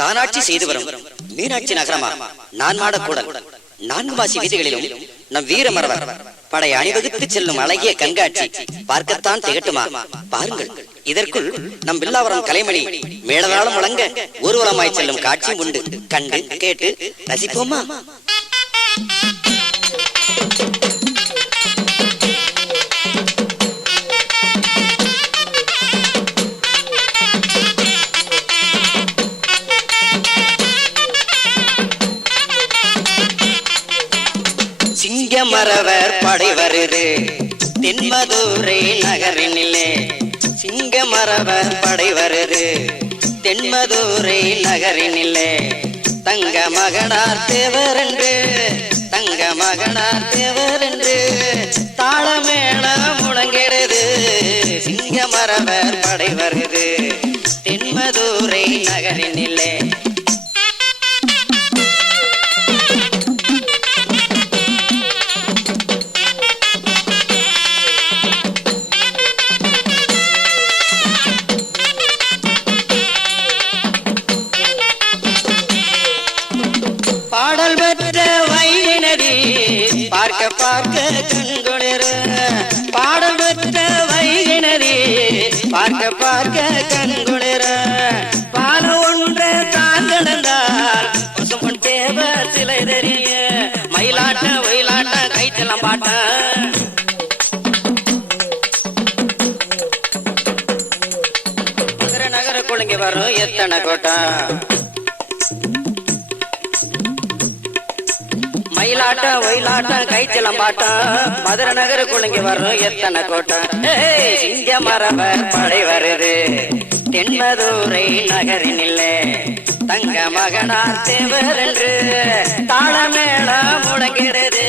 தானாட்சி செய்து வரும். மீனாட்சி நகரமா? நான் மாடக்கூடல் நான்கு வாசி வீதிகளிலும் நம் வீரமரவர் படை அணிவகுத்து செல்லும் அழகிய கண்காட்சி பார்க்கத்தான் திகட்டுமா? பாருங்கள். இதற்குள் நம் வில்லாவரம் கலைமணி மேலதாளம் முழங்க ஊர்வலமாய் செல்லும் காட்சியும் உண்டு. கண்டு கேட்டு ரசிப்போமா? சிங்கமரவர் படை வருது. தென்மதுரை நகரினிலே சிங்கமரவர் படை வருது. தென்மதுரை நகரினிலே தங்க மகனார் தேவரென்று தங்க மகனார் தேவர் எல்லாம் பாட்ட. மதுரை நகர குழந்தை வரும் எத்தனை கோட்டா ஒயிலாட்டம் கைச்சலம் பாட்டம் மதுரை நகர குழந்தை வரும் எத்தனை கோட்டம்? இந்திய மரபர் படை வருது. தென்மதுரை இல்லை. தங்க மகனார் தேவர் என்று தாளமேள முழங்கிறது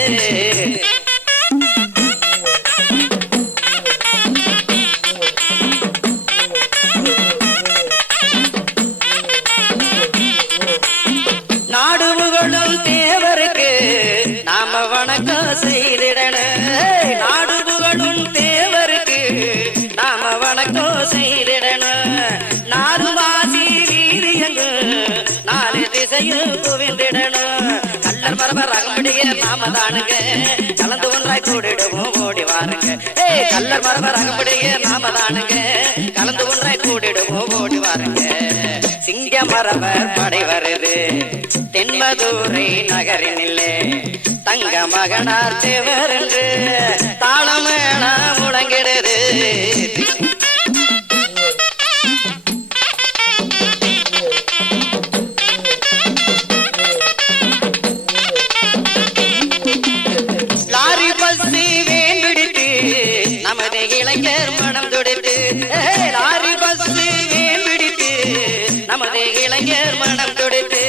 குவிந்திடணும் கல்லர் மரபர் அகம்படிய நாம தானுங்க. கலந்து ஒன்றாய் கூடிடுவோம் ஓடி வாருங்க. ஏய் கல்லர் மரபர் அகம்படிய நாம தானுங்க. கலந்து ஒன்றாய் கூடிடுவோம் ஓடி வாருங்க. சிங்க மரபர் படை வருது தென்மதுரை நகரினில்லே தங்க மகனார் தேவர் மனம் துடித்து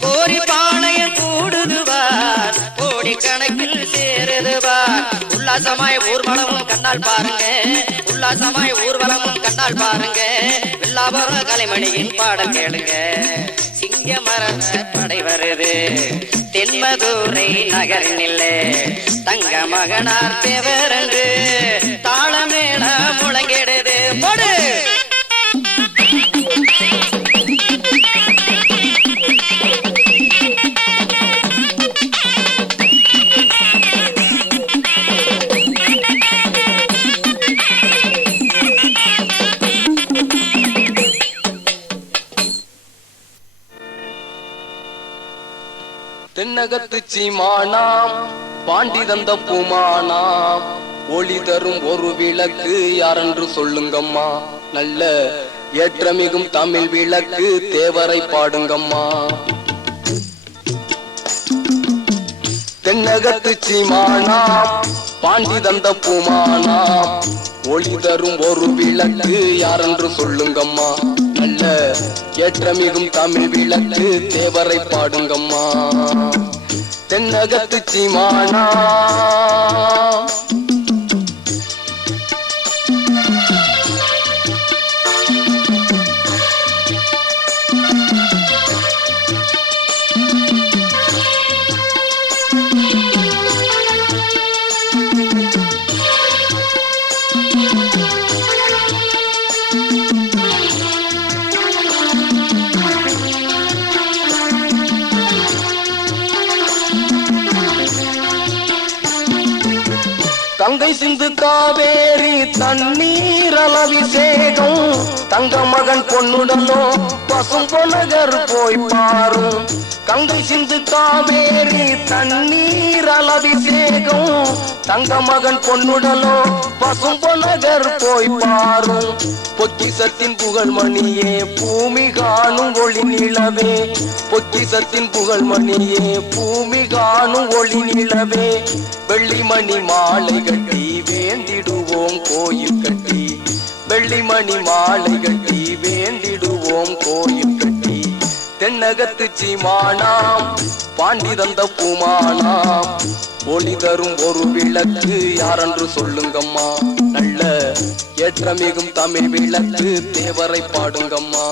கோரி பாளையம் கூடுதுவார். கோடி கணக்கில் சேருதுவார். உல்லாசமாய் ஊர்வலமும் கண்ணால் பாருங்க. உல்லாசமாய் ஊர்வலமும் கண்ணால் பாருங்க. வில்லாபுரம் கலைமணியின் பாடல் கேளுங்க. சிங்க மரப படை வருது. தென்மதுரை நகரினில்லே தங்க மகனார் தேவர் தென்னகத்து சீமானாம் பாண்டி தந்த பூமானாம். ஒளி தரும் ஒரு விளக்கு யாரென்று சொல்லுங்கம்மா. நல்ல ஏற்றமிகும் தமிழ் விளக்கு தேவரை பாடுங்கம்மா. தென்னகத்து சீமானாம் பாண்டி தந்த பூமானாம். ஒளி தரும் ஒரு விளக்கு யாரென்று சொல்லுங்கம்மா. நல்ல ஏற்றமிகும் தமிழ் விளக்கு தேவரை பாடுங்கம்மா. தென்னகத்து சீமானா. கங்கை சிந்து காவேரி தண்ணீர் அலவிசேகம் தங்க மகன் பொன்னுடனோ பசும் பொலகர் போய் பாரும். கங்கை சிந்து காவேரி தண்ணீர் அலவிசேகம் தங்க மகன் பொன்னுடனோ பசும் பொலகர் போய் பாரும். பொக்கிசத்தின் புகழ் மணியே பூமி காணும் ஒளி நிலவே. பொக்கிசத்தின் புகழ் மணியே பூமி காணும் ஒளி நிலவே. வெள்ளிமணி மாலை கட்டி வேந்திடுவோம் கோயில் கட்டி. வெள்ளிமணி மாலை கட்டி வேந்திடுவோம் கோயில் கட்டி. தென்னகத்து சீமானாம் பாண்டி தந்த பூமானாம். ஒளி தரும் ஒரு விளக்கு யாரென்று சொல்லுங்கம்மா. ஏற்றமிகும் தமிழ் விளக்கு தேவரை பாடுங்கம்மா.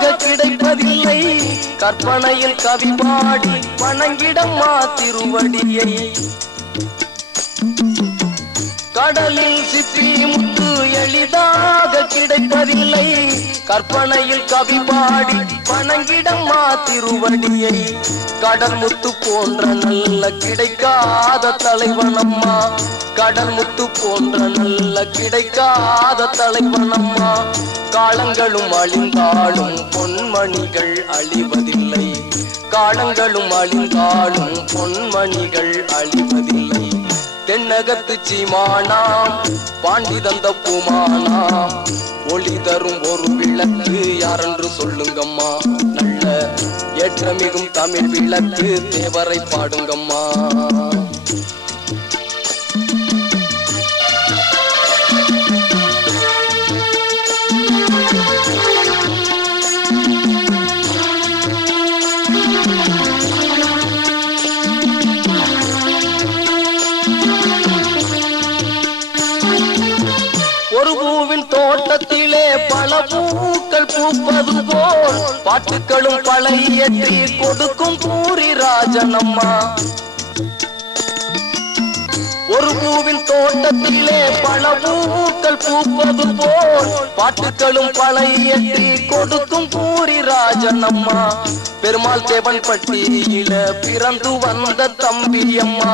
எளிதாக கிடைப்பதில்லை. கற்பனையில் கவி பாடி வணங்கிடம்மா திருவடியை. கடலில் சித்தி முத்து எளிதாக கிடைப்பதில்லை. கற்பனையில் கவி பாடி வணங்கிடம்மா திருவடியை. கடல் முத்து போன்ற நல்ல கிடைக்காத தலைவனம்மா. கடல் முத்து போன்ற நல்ல கிடைக்காத தலைவனம்மா. காலங்களும் அழிந்தாலும் பொன்மணிகள் அழிவதில்லை. காலங்களும் அழிந்தாலும் பொன்மணிகள் அழிவதில்லை. தென்னகத்து சீமானாம் பாண்டி தந்த பூமானாம். ஒளி தரும் ஒரு விளக்கு யாரென்று சொல்லுங்கம்மா. நல்ல ஏற்றமிகும் தமிழ் விளக்கு தேவரை பாடுங்கம்மா. ஒரு பூவின் தோட்டத்திலே பல பூக்கள் பூப்பது போல். பாட்டுக்களும் பழைய கொடுக்கும் பூரி ராஜனம்மா. ஒரு பூவின் தோட்டத்திலே பல பூக்கள் பூப்பது போல் பாட்டுகளும் பழையற்றி கொடுக்கும் பூரி ராஜன் அம்மா பெருமாள் தேவன் பட்டியில பிறந்து வந்த தம்பி அம்மா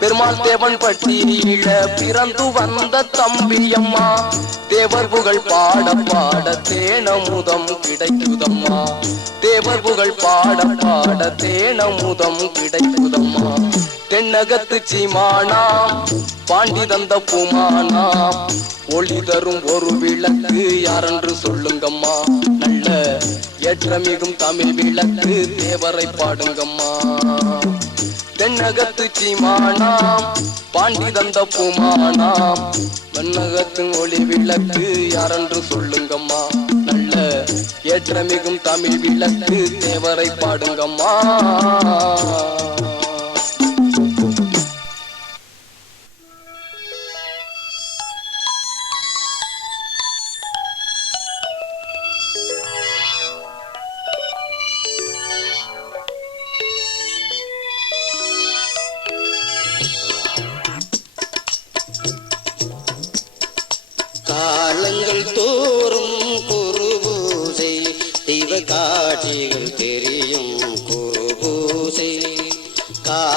பெருமாள் தேவன் பட்டியில பிறந்து வந்த தம்பி அம்மா தேவர் புகழ் பாட பாட தேனமுதம் கிடைக்குதம்மா. தேவர் புகழ் பாட பாட தேனமுதம் கிடைக்குதம்மா. தென்னகத்து சீமானாம் பாண்டி தந்த பூமானாம். ஒளி தரும் ஒரு விளக்கு யாரென்று சொல்லுங்கம்மா. நல்ல ஏற்றமிகும் தமிழ் விளக்கு தேவரை பாடுங்கம்மா. தென்னகத்து சீமானாம் பாண்டி தந்த பூமானாம். தென்னகத்தின் ஒளி விளக்கு யாரென்று சொல்லுங்கம்மா. ஏற்றமிகும் தமிழ் விளக்கு தேவரை பாடுங்கம்மா.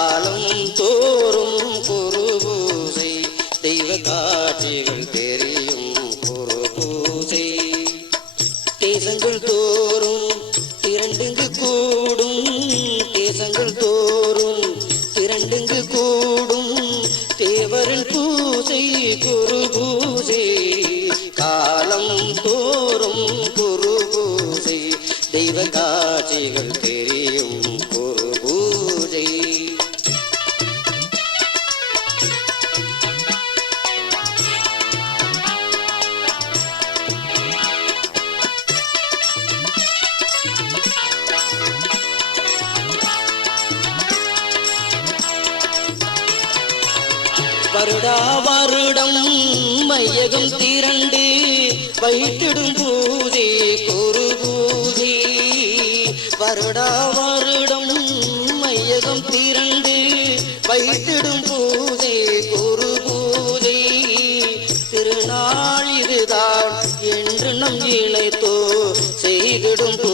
காலம் தோறும் குருபூசை தெய்வ காட்சிகள் தெரியும் வருடா வருடம் மையகம் திரண்டு வைத்திடும் பூதி குரு பூதி வருடா வருடம் மையகம் திரண்டு வைத்திடும் பூதி குரு பூதி திருநாள் இதுதான் என்று நம் இணைத்தோ செய்திடும் பூ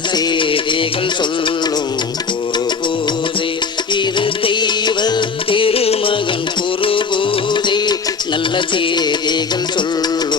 செய்திகள் சொல்லும் ஒரு பூஜை. இது தெய்வ திருமகன் குரு பூஜை. நல்ல செய்திகள் சொல்லும்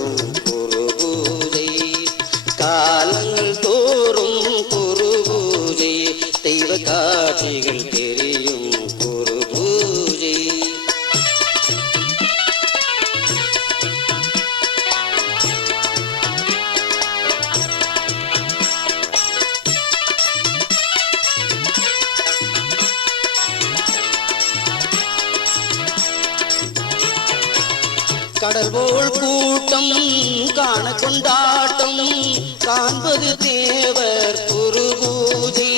கடல் போல் கூட்டம் காண கொண்டாட்டம். காண்பது தேவர் குரு பூஜை.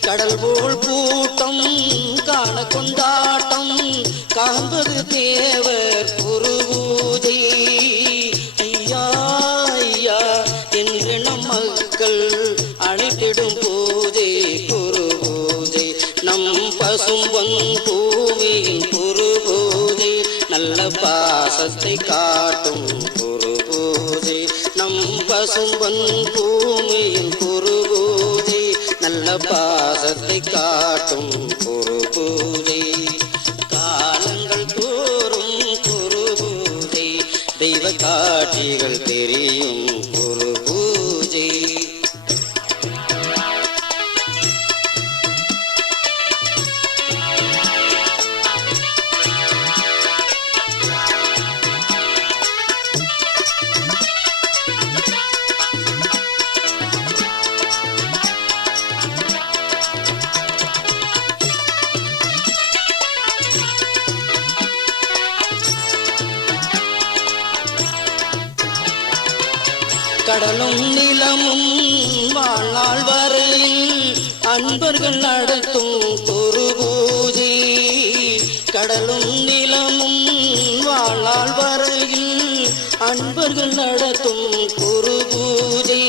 கடல் போல் கூட்டம் காண கொண்டாட்டம். காண்பது தேவர் நடத்தும் குரு பூஜை. கடலும் நிலமும் வாழால் வரையில் அன்பர்கள் நடத்தும் குரு பூஜை.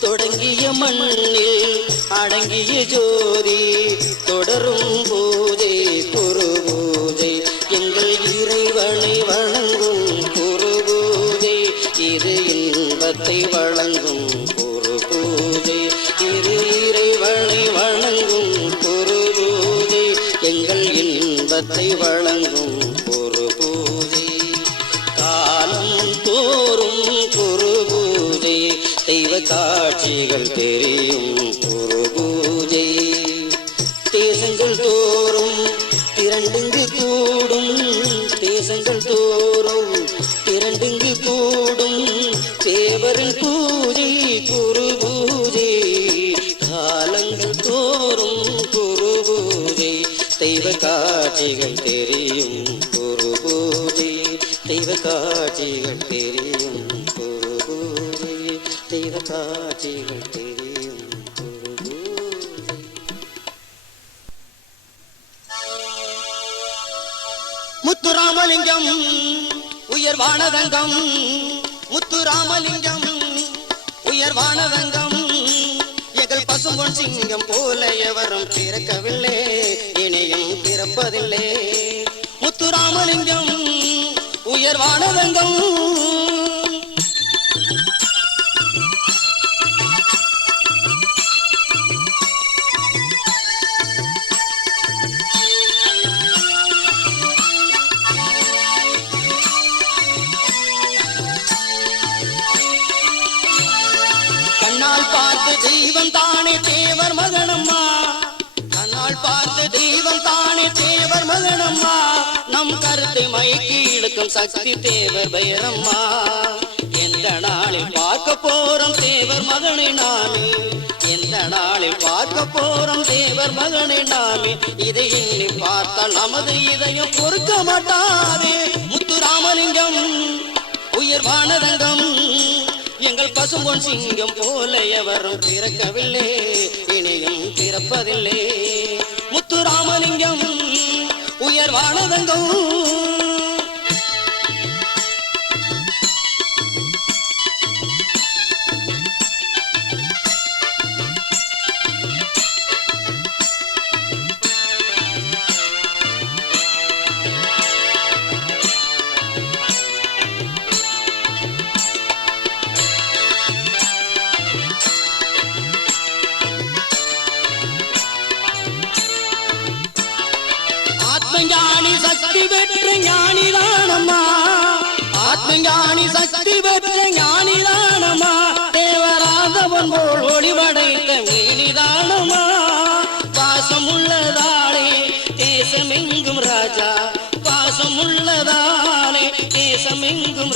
தொடங்கிய மண்ணில் அடங்கிய ஜோதி தொடரும் இன்பத்தை வழங்கும் குரு பூஜை. காலம் தோறும் குரு பூஜை. தெய்வ காட்சிகள் தெரி தெய்வ காட்சிகள் தெரியும் குரு தெய்வ காட்சிகள் தெரியும் முத்துராமலிங்கம் உயர்வானதங்கம். முத்துராமலிங்கம் உயர்வானதங்கம். எங்கள் பசும்பொன் சிங்கம் போல எவரும் பிறக்கவில்லை இனியும் பிறப்பதில்லை. முத்துராமலிங்கம் உயர்வானதங்கம் கண்ணால் பார்த்து தெய்வம் தானே தேவர் மகனம்மா. கண்ணால் பார்த்து தெய்வம் தானே தேவர் மகனம்மா. நம் கருத்தை மயக்கி இழுக்கும் சக்தி தேவர் பைரம்மா. எந்த நாளில் பார்க்க போறோம் தேவர் மகனை நாமே? எந்த நாளில் பார்க்க போறோம் தேவர் மகனை நாமே? இதை எண்ணி பார்த்தால் நமது இதயம் பொறுக்க மாட்டாதே. முத்துராமலிங்கம் உயர்வானதங்கம் எங்கள் பசும்பொன் சிங்கம் போல எவரும் பிறக்கவில்லை இனியும் பிறப்பதில்லை. முத்துராமலிங்கம் உயர்வானதங்கம்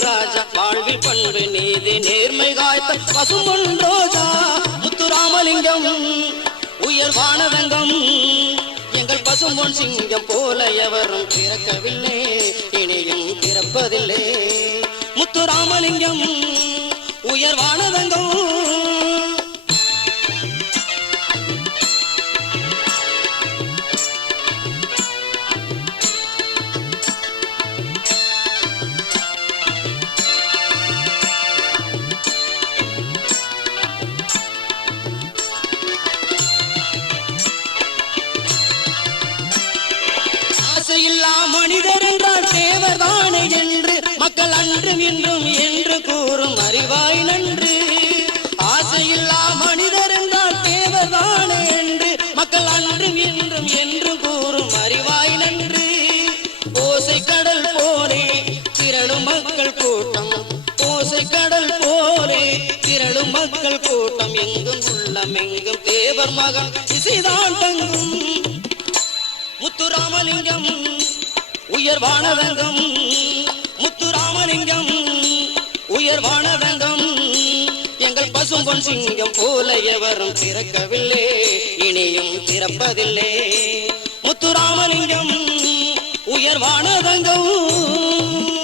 ராஜா வாழ்வில் பண்பு நீதி நேர்மை காய்த்த பசுமன் ரோஜா முத்துராமலிங்கம் உயர் வானதங்கம் எங்கள் பசும்பொன் சிங்கம் போல எவரும் பிறக்கவில்லை இனியும் பிறப்பதில்லை. முத்துராமலிங்கம் உயர் மக்கள் அன்றும் என்று கூறும் அறிவாய் நன்று. ஆசையில்லா மனிதர் என்றால் தேவதானே என்று மக்கள் அன்று நின்றும் என்று கூறும் அறிவாய் நன்று. ஓசை கடல் போலே திரளும் மக்கள் கூட்டம். ஓசை கடல் போலே திரளும் மக்கள் கூட்டம். எங்கும் உள்ளமெங்கும் தேவர் மகன் இசைதான் தங்கும். முத்துராமலிங்கம் உயர்வானதங்கம் முத்துராமலிங்கம் உயர்வான வானரங்கம். எங்கள் பசும்பொன் சிங்கம் போல எவரும் பிறக்கவில்லை இனியும் பிறப்பதில்லை. முத்துராமலிங்கம் உயர்வான வானரங்கம்.